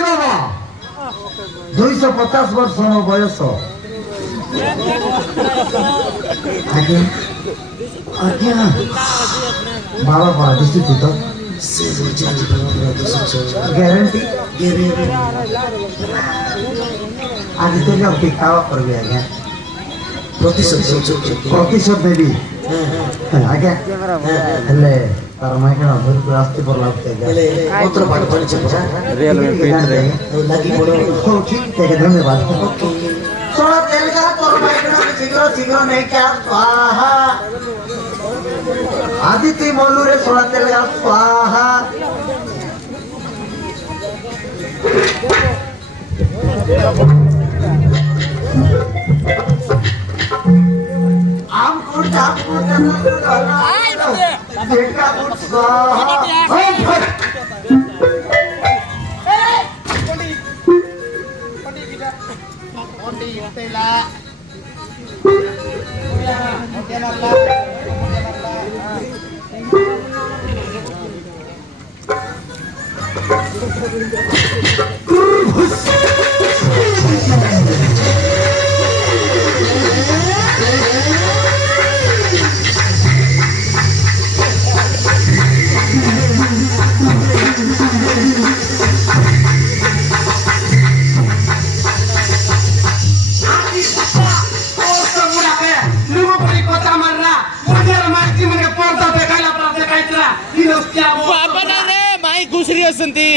बाबा 250 वर्ष बयस आज्ञा आज्ञा बाबा बड़ा दिशु तो ग्यारंटी आज तो क्या दिखावा कर गया आज्ञा प्रतिशत देवी आज्ञा हेले तार माय केना धर को रास्ते पर लागते हेले पत्र पाठ पड़ी छपा रियल में पेट रे लगी पड़ो तो ठीक है धन्यवाद ओके सोना तेल का तोर माय केना शीघ्र शीघ्र नहीं क्या स्वाहा आदित्य मोलू रे सोना तेल का स्वाहा आम को देखा कुछ स्वाहा घुसरी असंती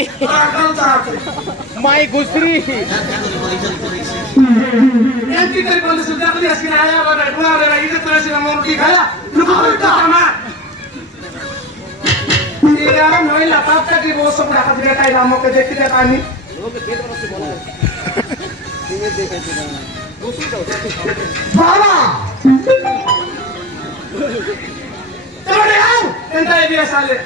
माई घुसरी एंटी तरी बोल सुद्धा कधी असं आया बरं बुआरे इथे तरसी मोरकी खाया लुका उलटा आमा तेरा नोई लापाप का की वो सब रखा दिया काय रामो के देखते थे पानी बाबा चलो आओ एंटा ये भी साले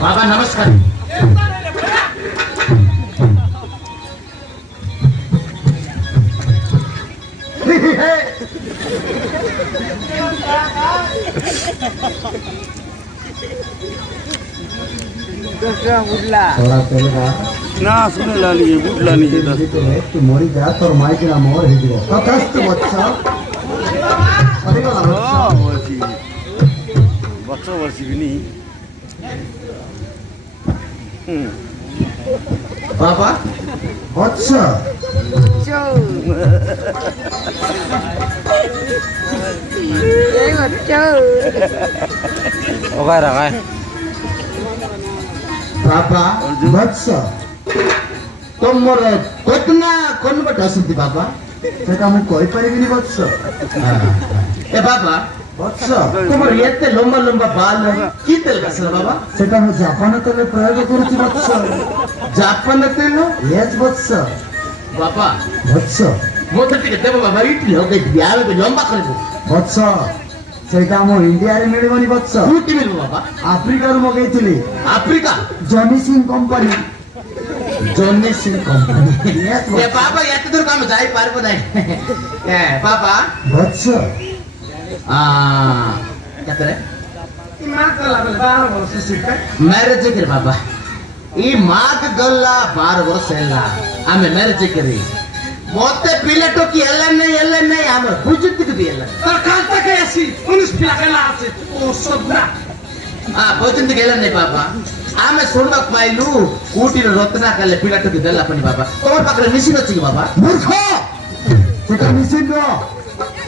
बाबा नमस्कार ना सुने लानी बुडला नहीं तू मोरी जा तोर माई के नाम और हिजो तथास्तु बच्चा बच्चा वर्षी भी नहीं बाबा अच्छा बाबा वत्स तुमर कतना कन्वर्ट असंती बाबा सेटा मु कहि परिबिनी वत्स ए बाबा वत्स तुमर एते लंबा लंबा बाल की तेल कसर बाबा सेटा मु जापान तेल प्रयोग करूची वत्स जापान तेल यस वत्स बाबा वत्स मोते टिके देबो बाबा इटली हो गई बियाह में लंबा करबो वत्स ସେଇଟା ଆମ ଇଣ୍ଡିଆରେ ମିଳିବନି ବତ୍ସ। କୋଉଠି ମିଳିବ ବାବା? ଆଫ୍ରିକାରୁ ମଗେଇଥିଲି। Africa Johnny Singh company. Johnny Singh company. Yes, ଏ ବାବା ଏତେ ଦୂର କାମ ଯାଇପାରିବ ନାହିଁ। ଏ ବାବା ବତ୍ସ କେତେରେ मार कला बेला 12 वर्ष सिक्का ମ୍ୟାରେଜ କରି ବାବା ଇ ମାଗ ଗଲା 12 ବର୍ଷ ହେଲା ଆମେ ମ୍ୟାରେଜ କରି ମତେ ପିଲା ଟୋକି ହେଲା ନାହିଁ ଆମର ବୁଝୁତି ବି ହେଲା तर काल तक ऐसी 19 पिला कला আছে ও সবরা ବୁଝୁତି ହେଲା ନାହିଁ ବାବା ଆମେ ଶୁଣିବାକୁ ପାଇଲୁ କୋଉଠିର ରତ୍ନା କାଲେ ପିଲା ଟୋକି ଦେଲା pani ବାବା ତମର ପାଖରେ ମେସିନ୍ ଅଛି କି ବାବା? ମୂର୍ଖ ସେଟା ମିଶିନ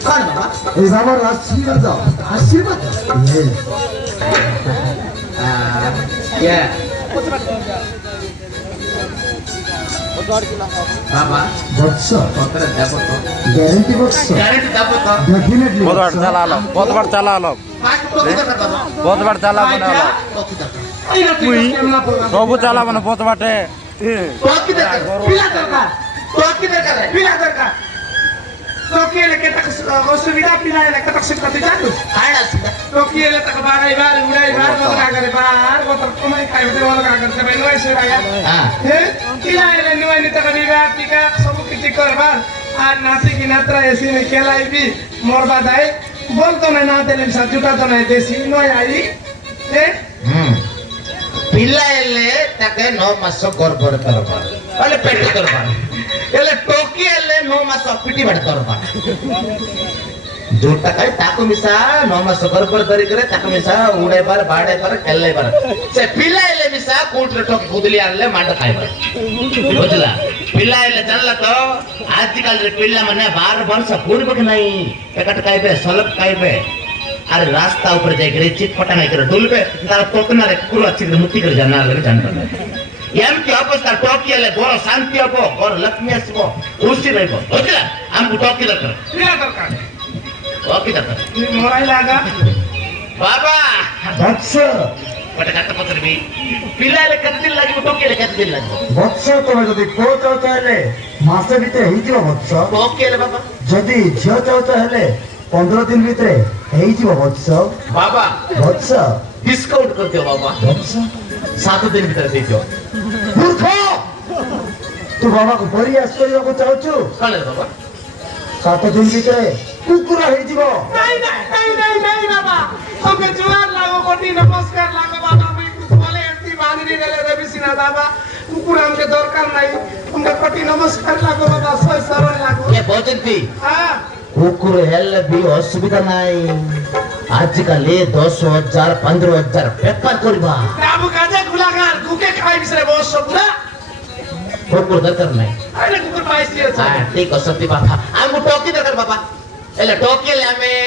କଣ ବାବା? এই বাবার আশীর্বাদ। ଆଶୀର୍ବାଦ Yes. ବାବା বৎস ପତ୍ର ଦେବ ତ গ্যারেন্টি বৎস ଗ୍ୟାରେଣ୍ଟି ଦେବ ତ ডেফিনেটলি बहुत चला लो बहुत चला लो ଫାଷ୍ଟ ଟୋକି ଦରକାର ବାବା बहुत चला बना लो ଟୋକି ଦରକାର এই না তুই কেমন না পড়া सब चला बना बहुत बाटे ଟୋକି ଦରକାର পিলা দরকার ଟୋକି ଦରକାର পিলা দরকার তো কে লে কে তাক অসুবিধা পিলা লে কে তাক শিখতে জানো ଖାଇଲା ଆସିଲା তো কে লে তাক বাড়াই বার উড়াই বার বদলা করে বার বদল কমাই খাইতে বদলা করতে ভাই নয় সে রায়া হ্যাঁ হে পিলা লে নয় নি তাক বিবাহ টিকা সব কিছু করবার আর নাচি কি নাত্রা এসি নে খেলাইবি মরবা দাই বলতো না দেলেন সা জুটা তো নাই দেশি নয় আই হে ପିଲା ହେଲେ ତାକେ 9 ମାସ ଗର୍ଭରେ କରବାର ମାନେ ପେଟ କରବାର ହେଲେ ଟୋକି ହେଲେ 9 ମାସ ପିଟି ବାଟ କରବାର ଯୋଉଟା ଖାଇ ତାକୁ ମିଶା 9 ମାସ ଗର୍ଭରେ ଧରିକରେ ତାକୁ ମିଶା ଉଡେଇବାର ବାଡେଇବାର ଖେଲେଇବାର ସେ ପିଲା ହେଲେ ମିଶା କୋଉଠିରେ ଟୋକି କୁଦଲି ଆଣିଲେ ମାଡ ଖାଇବାର ବୁଝିଲା ପିଲା ହେଲେ ଜାଣିଲା ତ ଆଜିକାଲିର ପିଲାମାନେ 12 ବର୍ଷ ପୁଣିବ କି ନାହିଁ ଏକାଟ ଖାଇବେ ସଲପ ଖାଇବେ अरे रास्ता ऊपर जाकर चित पटा नहीं कर डुलबे तार तोकना रे कुकुर अच्छी मुक्ति कर जाना लगे जान पड़े एम की अवस्था टोकी ले गोर शांति हबो गोर लक्ष्मी आसबो खुशी रहबो बुझला हमको टोकी दरकार পিলা দরকার टोकी दरकार মোরাই লাগা बाबा বৎস पटा काट पत्र भी पिला ले कत दिन लागिबो टोकी ले कत दिन लागिबो বৎস তুমি যদি পুଅ ଚାହୁଁଛ ହେଲେ ମାସେ ଭିତରେ ହେଇଯିବ ବତ୍ସ। टोकी ले बाबा ଯଦି ଝିଅ ଚାହୁଁଛ ହେଲେ 15 ଦିନ ଭିତରେ ହେଇଯିବ ବତ୍ସ। बाबा ବତ୍ସ डिस्काउंट कर दियो बाबा ବତ୍ସ 7 दिन भीतर दे दियो ମୂର୍ଖ ତୁ ବାବାକୁ ପରିହାସ କରିବାକୁ ଚାହୁଁଛୁ? कल बाबा 7 ଦିନ ଭିତରେ କୁକୁର ହେଇଯିବ। নাই নাই বাবা তোকে জোয়ার লাগো কোটি নমস্কার লাগো বাবা আমি বলে এমতি বাঁধনি গেলে দেবিছি না বাবা কুকুর আমাকে দরকার নাই তোমকে কোটি নমস্কার লাগো বাবা সয় সরল লাগো ये भोजन थी হ্যাঁ कुकुर हेल्ले भी असुविधा नहीं आजकल 10,000 15,000 पेपर करवा বাবু কাজে গুলাগার কুকে খাই বিসরে বস পুরা कुकुर दरकार नहीं আরে কুকুর পাইছ দিয়েছে हाँ ठीक है सत्य बात है हमको टोकी दरकार बाबा एले टोकी ले हमें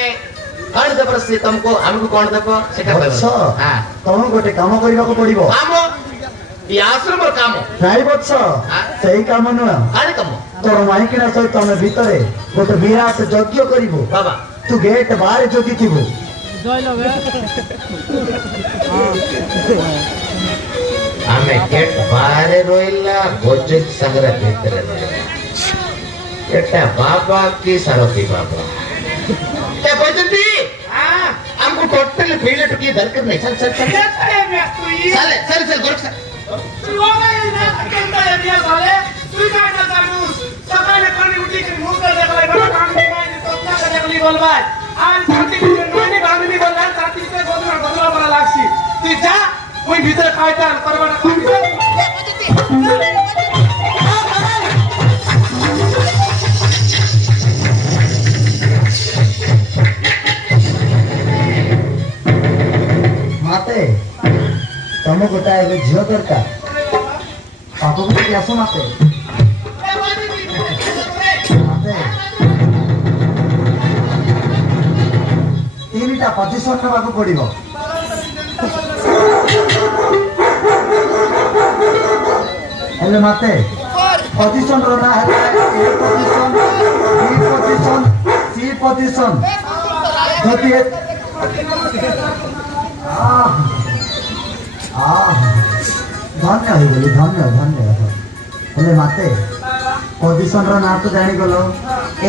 कौन दबर से तुमको हमको कौन दबो सेटा ବତ୍ସ हां ତମକୁ ଗୋଟେ କାମ କରିବାକୁ ପଡିବ। काम ये आश्रम और काम ନାଇଁ ବତ୍ସ ସେଇ କାମ ନୁହଁ। काहे काम ତୋର ମାଇକିନା ସହିତ ଆମେ ଭିତରେ ଗୋଟେ ବିରାଟ ଯଜ୍ଞ କରିବୁ। बाबा ତୁ ଗେଟ୍ ବାହାରେ ଜଗିଥିବୁ। हमें गेट बाहर रोइला भोजन संग्रह भीतर एटा बाबा की सरती बाबा क्या भोजन थी হ্যাঁ हमको टोटल पीले टुकी दरकार नहीं चल चल चल কে ব্যস্ত ই चल चल गोरख चल তুই ওলাই না কেন এরিয়া বলে তুই কাজ জানুস সকালে কোনি উঠি কি মুখ দেখলাই বড় কাম নাই তোমরা দেখলি বলবাই আর শান্তি বিজন নইনি বাঙনি বললা শান্তিতে বদলা বদলা বড় লাগছি তুই যা ওই ভিতরে খাইতা করবাটা খাবি ମାତେ ତମ ଗୋଟାଏ ଏବେ ଝିଅ ଦରକାର। ପାଖକୁ ଟିକେ ଆସ ମାତେ। ମାତେ 3ଟା ପଜିସନ ନେବାକୁ ପଡିବ। ହେଲେ ମାତେ ପଜିସନ ର ନାଁ ହେଲା A position B position C position. ଯଦି ଧନ୍ୟ ହେଇଗଲି ଧନ୍ୟ ହେଲେ ମାତେ ପଜିସନ ର ନାଁ ତ ଜାଣିଗଲ।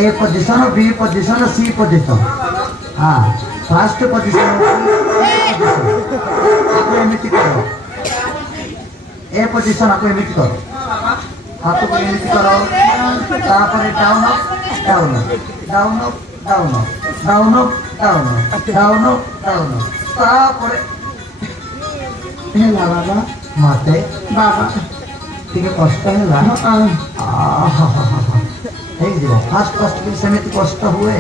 A position B position C position हाँ फर्स्ट पोजीशन आपको एमिति करो ए पोजीशन आपको एमिति करो हाथ को एमिति करो तापर down up down up down up down up down up down up down up down up तापर ହେଲା ବାବା ମତେ ବାବା ଟିକେ କଷ୍ଟ ହେଲା ହେଇଯିବ ଫାଷ୍ଟ ଫାଷ୍ଟ ବି ସେମିତି କଷ୍ଟ ହୁଏ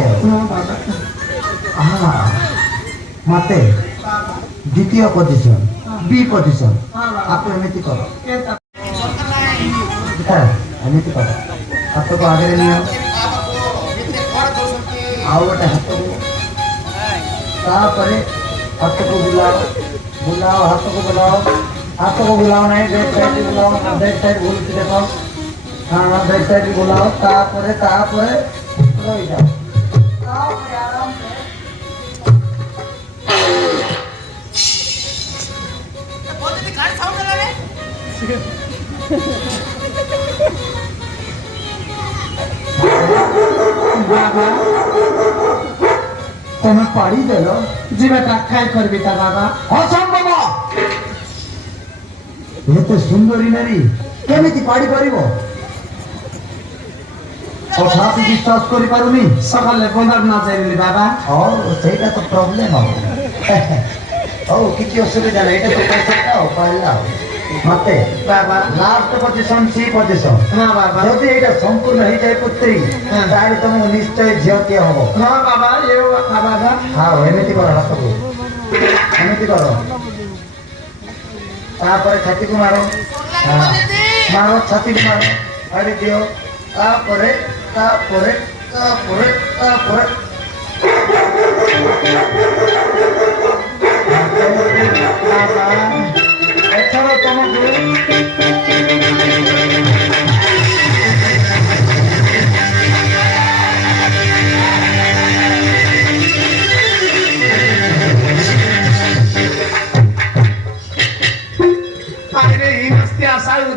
ମତେ ଦ୍ୱିତୀୟ ପୋଜିସନ ବି ପୋଜିସନ ଆପଣ ଏମିତି କର ଏମିତି କର ହାତକୁ ଆଗରେ ନିଅ ଆଉ ଗୋଟେ ହାତକୁ ତାପରେ ହାତକୁ ବୁଲାଅ बुलाओ हाथों को बुलाओ नहीं बैक साइड भी बुलाओ बैक साइड बोल के देखो हाँ बैक साइड भी बुलाओ तापरे रह जाओ तापरे आराम से तुम्हें पाड़ी दे लो जी बेटा खाई कर बेटा बाबा असंभव ये तो सुंदरी नारी केमिति पाड़ी परिबो तथापि विश्वास करि पारुनी सकाले बंदर ना जाइली बाबा ओ सेटा तो प्रॉब्लम हो ओ किछि असुविधा नै एटा तो पैसा हो पाइला मते बाबा लास्ट पोजीशन सी पोजीशन हां बाबा जदि एटा संपूर्ण हो जाय पुत्री तारी तुमको निश्चय झियते हो हां बाबा ये बाबा हां एमिति करो हाथको एमिति करो तापर छाती को मारो हां मारो छाती को मारो अरे दियो तापर बाबा एथरो तुमको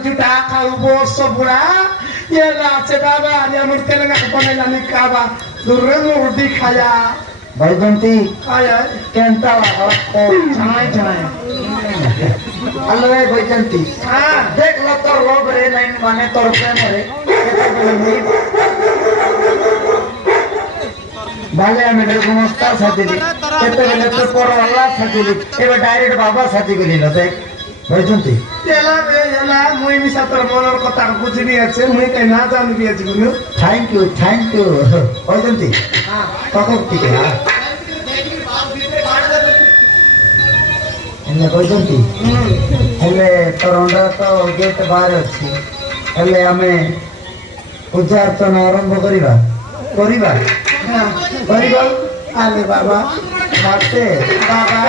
जुटा खाऊ बोस बुढ़ा ये नाचे बाबा ये मुर्ते लगा बने लानी काबा दुर्रे मुर्दी खाया बैजंती खाया केंता वाला छाई अल्लाह बैजंती हां देख लो तो रोग रे लाइन माने तो रुपए मरे भाले हमें गुमस्ता साथी केते बेले तो पर वाला साथी एबे डायरेक्ट बाबा साथी गली न देख बैजंती तेला रे याला मुई मिसा तोर मनर कथा बुझिनी আছে मुई कहीं ना जान भी আছে गुनु थैंक यू बैजंती हां कको ठीक है हेले बैजंती हेले तोरंडा तो गेट बाहर अछि हेले हमें पूजा अर्चना आरंभ करिबा आले बाबा माते बाबा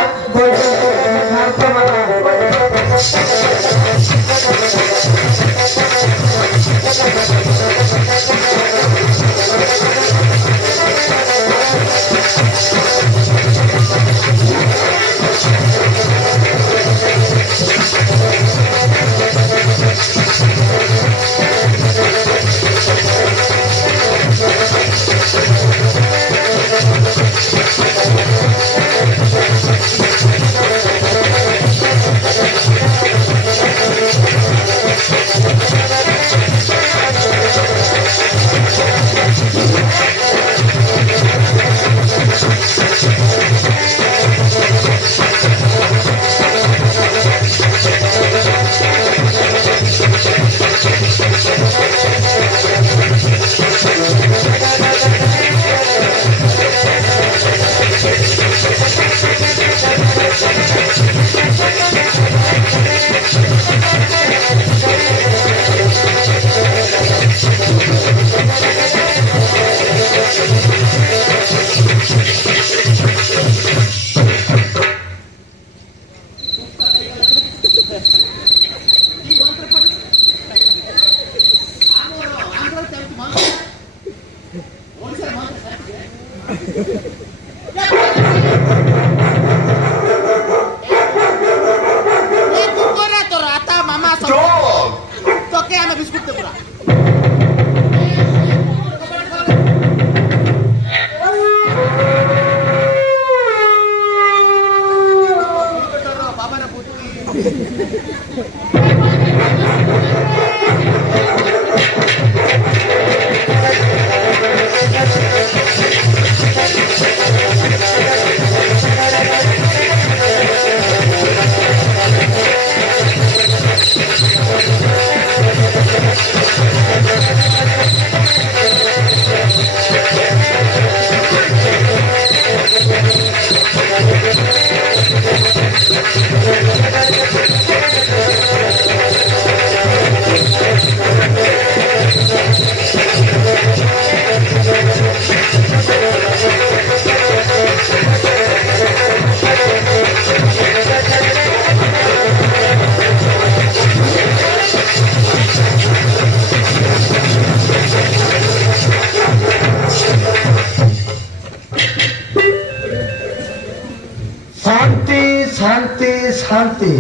शांति शांति शांति,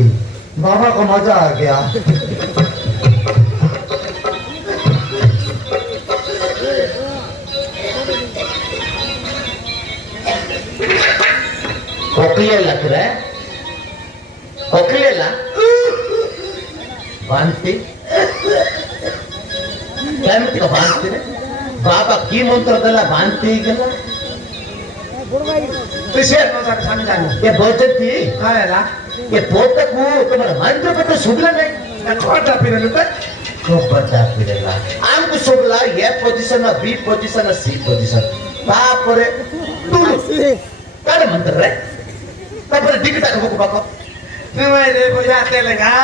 बाबा को मजा आ गया। कोकलेला किरे कोकलेला बांधते काय म्हणते का बांधते रे बाबा की मंत्र त्याला बांधते गेला तू शेर माझा सांगायला ये बोलते काय ला ये पोतक तुम्हाला मंत्र पत्र सुटला नाही खोटा फिरलो तर खूप बड्डा फिरेला आमको सुटला ये पोझिशन बी पोझिशन सी पोझिशन बापरे तू काय मंत्र रे तापर टिकटा का बको रे बोया तेलगा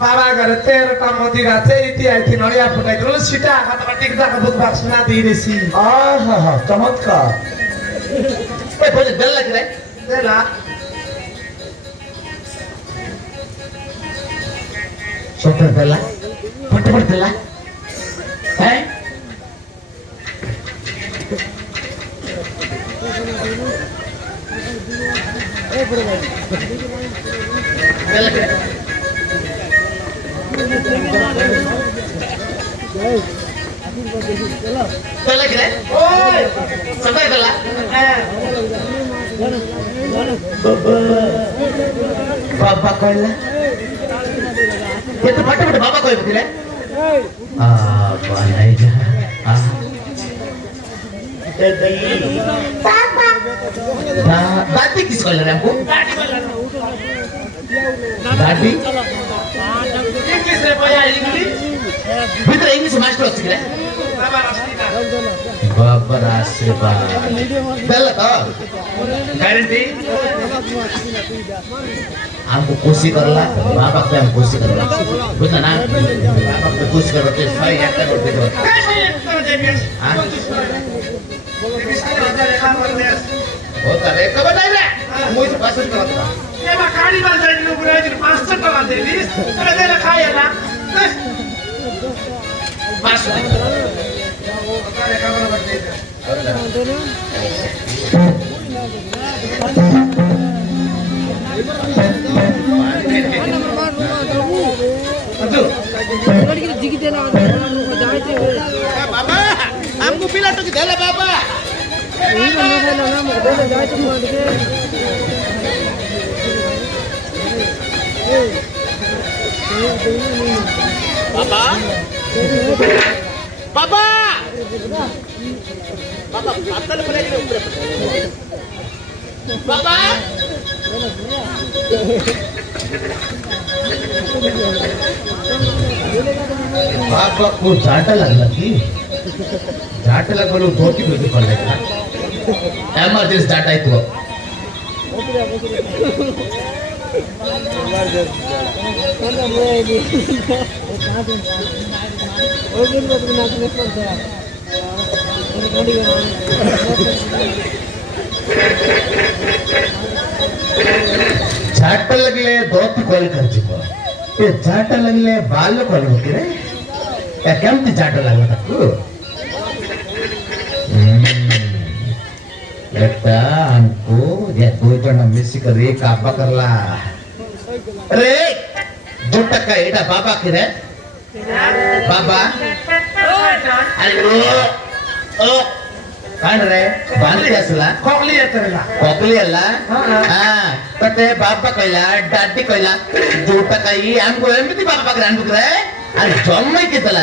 बाबा घर 13टा मदिरा चाहिँ इति आइथि नडिया फुटाइदिनु सिटा हातमा टिकटाको बुक बाक्सना दिइरेसी आहा चमत्कार। ए बोले बेल लग रे देला छोटा बेला फटाफट बेला हैं बेल लग रे बेल लग रे ओय सबै बेला बाबा कहला ये तो फटाफट बाबा कोई बोले बनाई जा दादी किस कहला रे हमको दादी इंग्लिश रे बोया इंग्लिश भीतर इंग्लिश मास्टर सिख रे बाबा रास्तिका बाबा आशीर्वाद बेल तो गारंटी हमको खुशी करला बाबा को हम खुशी करला बुझला ना बाबा को खुशी करो तो सही एक करोड़ दे दो हां होता रे कब नहीं रे मुझे पास करता एमा काडी बाल जाइनु बुराइदिनु 500 टका दिलिस तर देला खाएला पास अरे खबर बत्ते बाबा हमको पिला तो दे ले बाबा बाबा बाबा बाबा पातल प्लेट के ऊपर बाबा बाबा को झाटा लगला की झाटा लगलो धोती बिल्कुल पडला एमर्जन्सी झाटा इतो झाट लगले धोती कॉल करची ये झाट लगले बाल कॉल होती रे या केमती झाट लागला तू लगता हमको ये दो जन मिसी कर एक आपा करला रे 2 टका एटा बाबा की रे बाबा अरे ओ कान रे बांधली असला खोकली येतला कोकली अल्ला हां तते बाबा कइला दादी कइला 2 टका ई हमको एमती बाबा के अनुभव रे अरे जम्मै के तला